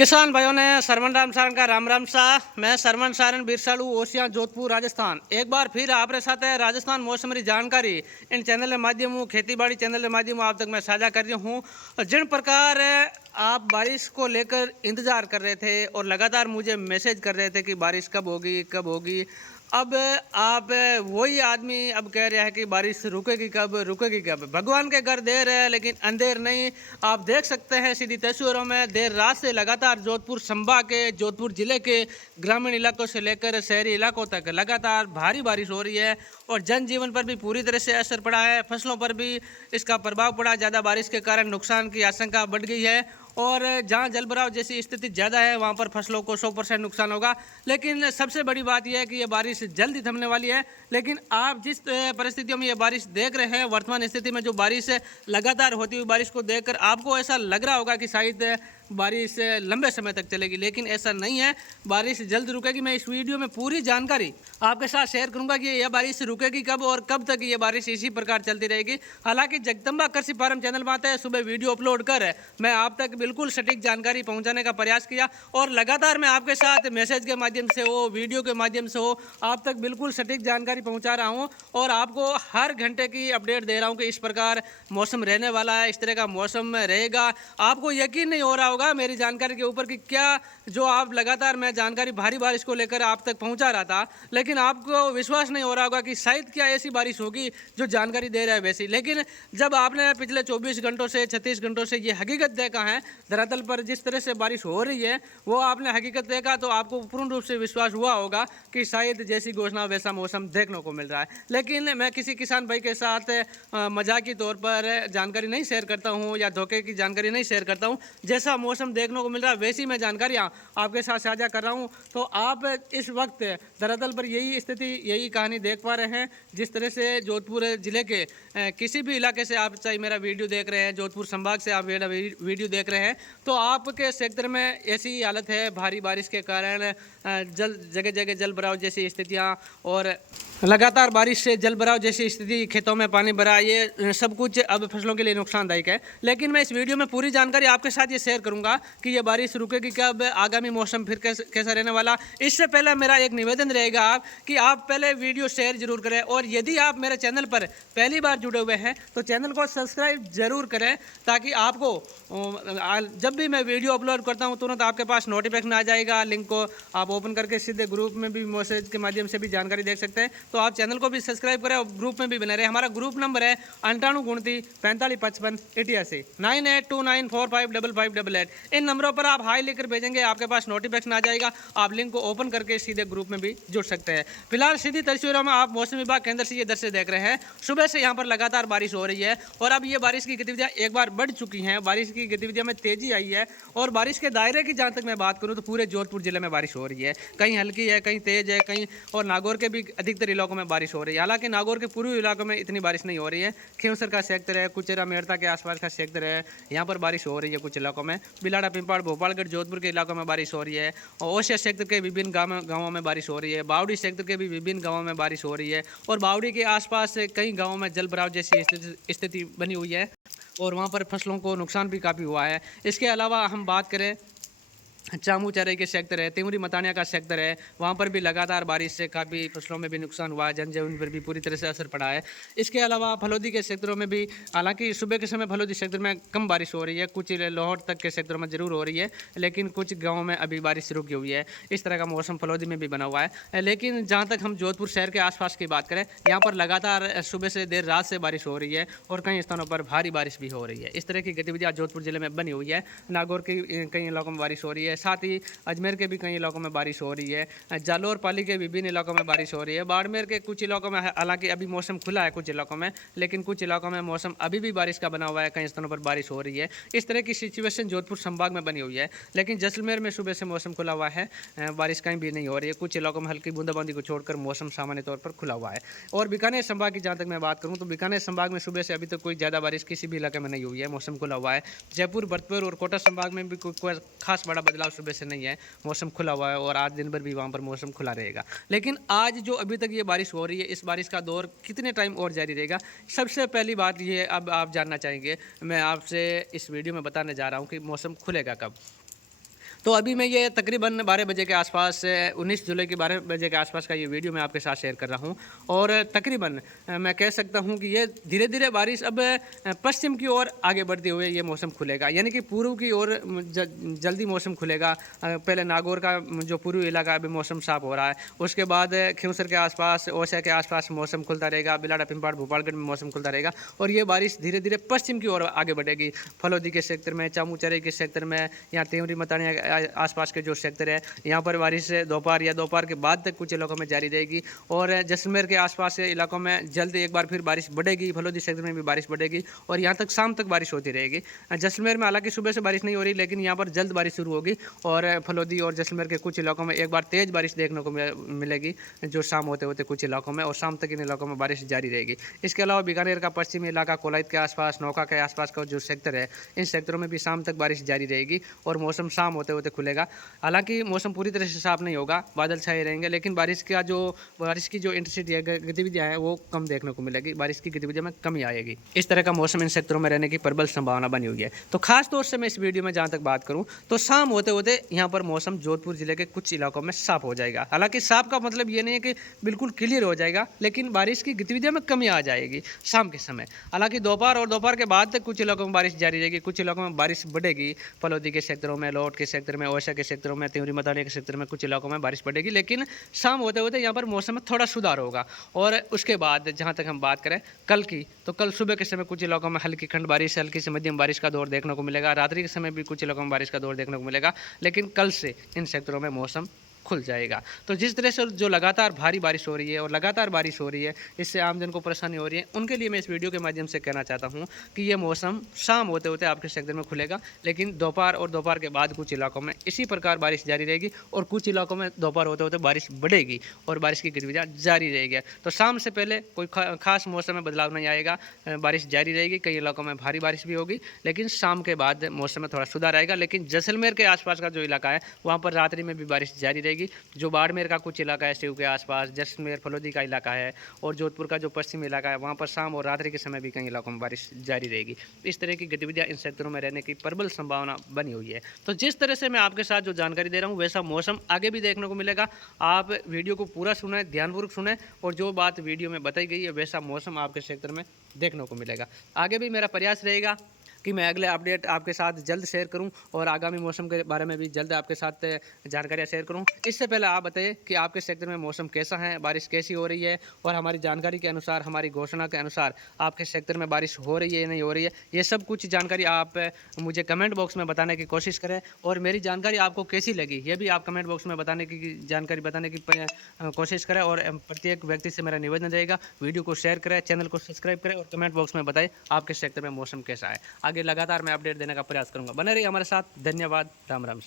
किसान भाइयों ने सरवन राम सारन का राम राम सा। मैं सरवन सारन बिरसालू ओसिया जोधपुर राजस्थान। एक बार फिर आपके साथ है राजस्थान मौसम की जानकारी इन चैनल के माध्यम खेती बाड़ी चैनल के माध्यम आप तक मैं साझा कर रही हूँ। जिन प्रकार आप बारिश को लेकर इंतजार कर रहे थे और लगातार मुझे मैसेज कर रहे थे कि बारिश कब होगी कब होगी, अब आप वही आदमी अब कह रहे हैं कि बारिश रुकेगी कब रुकेगी कब। भगवान के घर देर है लेकिन अंधेर नहीं। आप देख सकते हैं सीधी तस्वीरों में देर रात से लगातार जोधपुर संभाग के जोधपुर जिले के ग्रामीण इलाकों से लेकर शहरी इलाकों तक लगातार भारी बारिश हो रही है और जनजीवन पर भी पूरी तरह से असर पड़ा है। फसलों पर भी इसका प्रभाव पड़ा। ज़्यादा बारिश के कारण नुकसान की आशंका बढ़ गई है और जहां जलभराव जैसी स्थिति ज़्यादा है वहां पर फसलों को 100% नुकसान होगा। लेकिन सबसे बड़ी बात यह है कि ये बारिश जल्दी थमने वाली है। लेकिन आप जिस परिस्थितियों में ये बारिश देख रहे हैं, वर्तमान स्थिति में जो बारिश लगातार होती हुई बारिश को देखकर आपको ऐसा लग रहा होगा कि शायद बारिश लंबे समय तक चलेगी, लेकिन ऐसा नहीं है। बारिश जल्द रुकेगी। मैं इस वीडियो में पूरी जानकारी आपके साथ शेयर करूंगा कि यह बारिश रुकेगी कब और कब तक ये बारिश इसी प्रकार चलती रहेगी। हालांकि जगदम्बा कृषि फार्म चैनल में आते हैं सुबह वीडियो अपलोड कर मैं आप तक बिल्कुल सटीक जानकारी पहुंचाने का प्रयास किया और लगातार मैं आपके साथ मैसेज के माध्यम से हो वीडियो के माध्यम से हो आप तक बिल्कुल सटीक जानकारी पहुंचा रहा हूं और आपको हर घंटे की अपडेट दे रहा हूं कि इस प्रकार मौसम रहने वाला है, इस तरह का मौसम रहेगा। आपको यकीन नहीं हो रहा होगा मेरी जानकारी के ऊपर कि क्या जो आप लगातार मैं जानकारी भारी बारिश को लेकर आप तक पहुंचा रहा था, लेकिन आपको विश्वास नहीं हो रहा होगा कि शायद क्या ऐसी बारिश होगी जो जानकारी दे रहा है वैसी। लेकिन जब आपने पिछले 24 घंटों से 36 घंटों से ये हकीकत देखा है, धरातल पर जिस तरह से बारिश हो रही है वो आपने हकीकत देखा, तो आपको पूर्ण रूप से विश्वास हुआ होगा कि शायद जैसी घोषणा वैसा मौसम देखने को मिल रहा है। लेकिन मैं किसी किसान भाई के साथ मजाकी तौर पर जानकारी नहीं शेयर करता हूँ या धोखे की जानकारी नहीं शेयर करता हूँ। जैसा मौसम देखने को मिल रहा है वैसी मैं जानकारियाँ आपके साथ साझा कर रहा हूँ। तो आप इस वक्त धरातल पर यही स्थिति यही कहानी देख पा रहे हैं। जिस तरह से जोधपुर जिले के किसी भी इलाके से आप चाहे मेरा वीडियो देख रहे हैं, जोधपुर संभाग से आप मेरा वीडियो देख रहे हैं, तो आपके सेक्टर में ऐसी हालत है भारी बारिश के कारण जगह जगह जल भराव जैसी स्थितियाँ और लगातार बारिश से जल भराव जैसी स्थिति, खेतों में पानी भरा, ये सब कुछ अब फसलों के लिए नुकसानदायक है। लेकिन मैं इस वीडियो में पूरी जानकारी आपके साथ ये शेयर करूंगा कि ये बारिश रुकेगी कब, आगामी मौसम फिर कैसा रहने वाला। इससे पहले मेरा एक निवेदन रहेगा आप कि आप पहले वीडियो शेयर जरूर करें और यदि आप मेरे चैनल पर पहली बार जुड़े हुए हैं तो चैनल को सब्सक्राइब जरूर करें ताकि आपको जब भी मैं वीडियो अपलोड करता हूँ तुरंत आपके पास नोटिफिकेशन आ जाएगा। लिंक को आप ओपन करके सीधे ग्रुप में भी मैसेज के माध्यम से भी जानकारी देख सकते हैं। तो आप चैनल को भी सब्सक्राइब करें और ग्रुप में भी बने रहे। हमारा ग्रुप नंबर है 9829455588 9829455588। इन नंबरों पर आप हाई लेकर भेजेंगे, आपके पास नोटिफिकेशन आ जाएगा। आप लिंक को ओपन करके सीधे ग्रुप में भी जुड़ सकते हैं। फिलहाल सीधी तस्वीरों में आप मौसम विभाग केंद्र से ये दृश्य देख रहे हैं। सुबह से यहाँ पर लगातार बारिश हो रही है और अब ये बारिश की गतिविधियाँ एक बार बढ़ चुकी हैं। बारिश की गतिविधियों में तेजी आई है और बारिश के दायरे की जहाँ तक मैं बात करूँ तो पूरे जोधपुर जिले में बारिश हो रही है। कहीं हल्की है, कहीं तेज है, कहीं और नागौर के भी अधिकतर इलाकों में बारिश हो रही है। हालांकि नागौर के पूर्वी इलाकों में इतनी बारिश नहीं हो रही है। खींवसर का सेक्टर है, कुचेरा मेड़ता के आसपास का सेक्टर है, यहाँ पर बारिश हो रही है कुछ इलाकों में। बिलाड़ा, पिंपाड़, भोपालगढ़, जोधपुर के इलाकों में बारिश हो रही है और ओसिया सेक्टर के विभिन्न गाँवों में बारिश हो रही है। बावड़ी सेक्टर के भी विभिन्न गाँवों में बारिश हो रही है और बावड़ी के आसपास कई गाँवों में जल भराव जैसी स्थिति बनी हुई है और वहाँ पर फसलों को नुकसान भी काफ़ी हुआ है। इसके अलावा हम बात करें चामू चराई के सेक्टर है, तिमरी मतानिया का सेक्टर है, वहाँ पर भी लगातार बारिश से काफ़ी फसलों में भी नुकसान हुआ है, जनजीवन पर भी पूरी तरह से असर पड़ा है। इसके अलावा फलोदी के सेक्टरों में भी, हालांकि सुबह के समय फलोदी सेक्टर में कम बारिश हो रही है, कुछ लाहौर तक के सेक्टरों में ज़रूर हो रही है, लेकिन कुछ गाँवों में अभी बारिश रुकी हुई है। इस तरह का मौसम फलोदी में भी बना हुआ है। लेकिन जहाँ तक हम जोधपुर शहर के आसपास की बात करें, यहाँ पर लगातार सुबह से देर रात से बारिश हो रही है और कई स्थानों पर भारी बारिश भी हो रही है। इस तरह की गतिविधियाँ जोधपुर जिले में बनी हुई है। नागौर की कई इलाकों में बारिश हो रही है, साथ ही अजमेर के भी कई इलाकों में बारिश हो रही है, जालोर पाली के विभिन्न इलाकों में बारिश हो रही है, बाड़मेर के कुछ इलाकों में हालांकि अभी मौसम खुला है कुछ इलाकों में, लेकिन कुछ इलाकों में मौसम अभी भी बारिश का बना हुआ है, कई स्थानों पर बारिश हो रही है। इस तरह की सिचुएशन जोधपुर संभाग में बनी हुई है। लेकिन जैसलमेर में सुबह से मौसम खुला हुआ है, बारिश कहीं भी नहीं हो रही है। कुछ इलाकों में हल्की बूंदाबांदी को छोड़कर मौसम सामान्य तौर पर खुला हुआ है। और बीकानेर संभाग की जहाँ तक मैं बात करूँ तो बीकानेर संभाग में सुबह से अभी तक कोई ज़्यादा बारिश किसी भी इलाके में नहीं हुई है, मौसम खुला हुआ है। जयपुर, भरतपुर और कोटा संभाग में भी कोई खास बड़ा बदलाव सुबह से नहीं है, मौसम खुला हुआ है और आज दिन भर भी वहाँ पर मौसम खुला रहेगा। लेकिन आज जो अभी तक ये बारिश हो रही है, इस बारिश का दौर कितने टाइम और जारी रहेगा, सबसे पहली बात ये अब आप जानना चाहेंगे, मैं आपसे इस वीडियो में बताने जा रहा हूँ कि मौसम खुलेगा कब। तो अभी मैं ये तकरीबन 12 बजे के आसपास 19 जुलाई की 12 बजे के आसपास का ये वीडियो मैं आपके साथ शेयर कर रहा हूँ। और तकरीबन मैं कह सकता हूँ कि ये धीरे धीरे बारिश अब पश्चिम की ओर आगे बढ़ते हुए ये मौसम खुलेगा, यानी कि पूर्व की ओर जल्दी मौसम खुलेगा। पहले नागौर का जो पूर्वी इलाका अभी मौसम साफ हो रहा है, उसके बाद खिवसर के आसपास, ओसिया के आसपास मौसम खुलता रहेगा, बिलाड़ा, पिंपाड़, भोपालगढ़ में मौसम खुलता रहेगा। और ये बारिश धीरे धीरे पश्चिम की ओर आगे बढ़ेगी। फलोदी के सेक्टर में, चामूचरे के सेक्टर में, यहाँ तेवरी मतानिया आसपास के जो सेक्टर है, यहाँ पर बारिश दोपहर या दोपहर के बाद तक कुछ इलाकों में जारी रहेगी। और जैसलमेर के आसपास के इलाकों में जल्द एक बार फिर बारिश बढ़ेगी। फलोदी सेक्टर में भी बारिश बढ़ेगी और यहाँ तक शाम तक बारिश होती रहेगी। जैसलमेर में हालांकि सुबह से बारिश नहीं हो रही, लेकिन यहाँ पर जल्द बारिश शुरू होगी और फलोदी और जैसलमेर के कुछ इलाकों में एक बार तेज़ बारिश देखने को मिलेगी, जो शाम होते होते कुछ इलाकों में, और शाम तक इन इलाकों में बारिश जारी रहेगी। इसके अलावा बीकानेर का पश्चिमी इलाका, कोलाइत के आसपास, नौका के आसपास का जो सेक्टर है, इन सेक्टरों में भी शाम तक बारिश जारी रहेगी और मौसम शाम होते होते खुलेगा। हालांकि मौसम पूरी तरह से साफ नहीं होगा, बादल छाए रहेंगे, लेकिन बारिश की जो इंटेंसिटी है, गतिविधियाँ हैं, वो कम देखने को मिलेगी। बारिश की गतिविधियों में कमी आएगी। इस तरह का मौसम इन सेक्टरों में रहने की प्रबल संभावना बनी हुई है। तो खास तौर से मैं इस वीडियो में जहाँ तक बात करूँ तो शाम होते होते यहाँ पर मौसम जोधपुर जिले के कुछ इलाकों में साफ हो जाएगा। हालांकि साफ का मतलब ये नहीं है कि बिल्कुल क्लियर हो जाएगा, लेकिन बारिश की गतिविधियों में कमी आ जाएगी शाम के समय। हालांकि दोपहर और दोपहर के बाद तक कुछ इलाकों में बारिश जारी रहेगी, कुछ इलाकों में बारिश बढ़ेगी। फलोदी के सेक्टरों में, लोट के सेक्टर में, ओसिया के सेक्टरों में, त्यूरी मतानिया के सेक्टर में कुछ इलाकों में बारिश बढ़ेगी, लेकिन शाम होते होते यहाँ पर मौसम में थोड़ा सुधार होगा। और उसके बाद जहाँ तक हम बात करें कल की, तो कल सुबह के समय कुछ इलाकों में हल्की खंड बारिश, हल्की से मध्यम बारिश का दौर देखने को मिलेगा। रात्रि के समय भी कुछ इलाकों में बारिश का दौर देखने को मिलेगा, लेकिन कल से इन सेक्टरों में मौसम खुल जाएगा। तो जिस तरह से जो लगातार भारी बारिश हो रही है और लगातार बारिश हो रही है, इससे आम जन को परेशानी हो रही है, उनके लिए मैं इस वीडियो के माध्यम से कहना चाहता हूं कि ये मौसम शाम होते होते आपके सेक्टर में खुलेगा, लेकिन दोपहर और दोपहर के बाद कुछ इलाकों में इसी प्रकार बारिश जारी रहेगी और कुछ इलाकों में दोपहर होते होते बारिश बढ़ेगी और बारिश की गतिविधियाँ जारी रहेगी। तो शाम से पहले कोई खास मौसम में बदलाव नहीं आएगा, बारिश जारी रहेगी। कई इलाकों में भारी बारिश भी होगी, लेकिन शाम के बाद मौसम में थोड़ा सुधार आएगा। लेकिन जैसलमेर के आसपास का जो इलाका है, वहाँ पर रात्रि में भी बारिश जारी रहेगी। जो बाड़मेर का कुछ इलाका है, शिव के आसपास, जैसलमेर, फलोदी का इलाका है, और जोधपुर का जो पश्चिमी इलाका है, वहाँ पर शाम और रात्रि के समय भी कई इलाकों में बारिश जारी रहेगी। इस तरह की गतिविधियाँ इन सेक्टरों में रहने की प्रबल संभावना बनी हुई है। तो जिस तरह से मैं आपके साथ जो जानकारी दे रहा हूँ, वैसा मौसम आगे भी देखने को मिलेगा। आप वीडियो को पूरा सुने, ध्यानपूर्वक सुने, और जो बात वीडियो में बताई गई है वैसा मौसम आपके सेक्टर में देखने को मिलेगा। आगे भी मेरा प्रयास रहेगा कि मैं अगले अपडेट आपके साथ जल्द शेयर करूं और आगामी मौसम के बारे में भी जल्द आपके साथ जानकारियां शेयर करूं। इससे पहले आप बताइए कि आपके सेक्टर में मौसम कैसा है, बारिश कैसी हो रही है, और हमारी जानकारी के अनुसार, हमारी घोषणा के अनुसार आपके सेक्टर में बारिश हो रही है या नहीं हो रही है। ये सब कुछ जानकारी आप मुझे कमेंट बॉक्स में बताने की कोशिश करें, और मेरी जानकारी आपको कैसी लगी ये भी आप कमेंट बॉक्स में बताने की कोशिश करें। और प्रत्येक व्यक्ति से मेरा निवेदन रहेगा, वीडियो को शेयर करें, चैनल को सब्सक्राइब करें और कमेंट बॉक्स में बताएं आपके सेक्टर में मौसम कैसा है। आगे लगातार मैं अपडेट देने का प्रयास करूंगा। बने रहिए हमारे साथ। धन्यवाद। राम राम।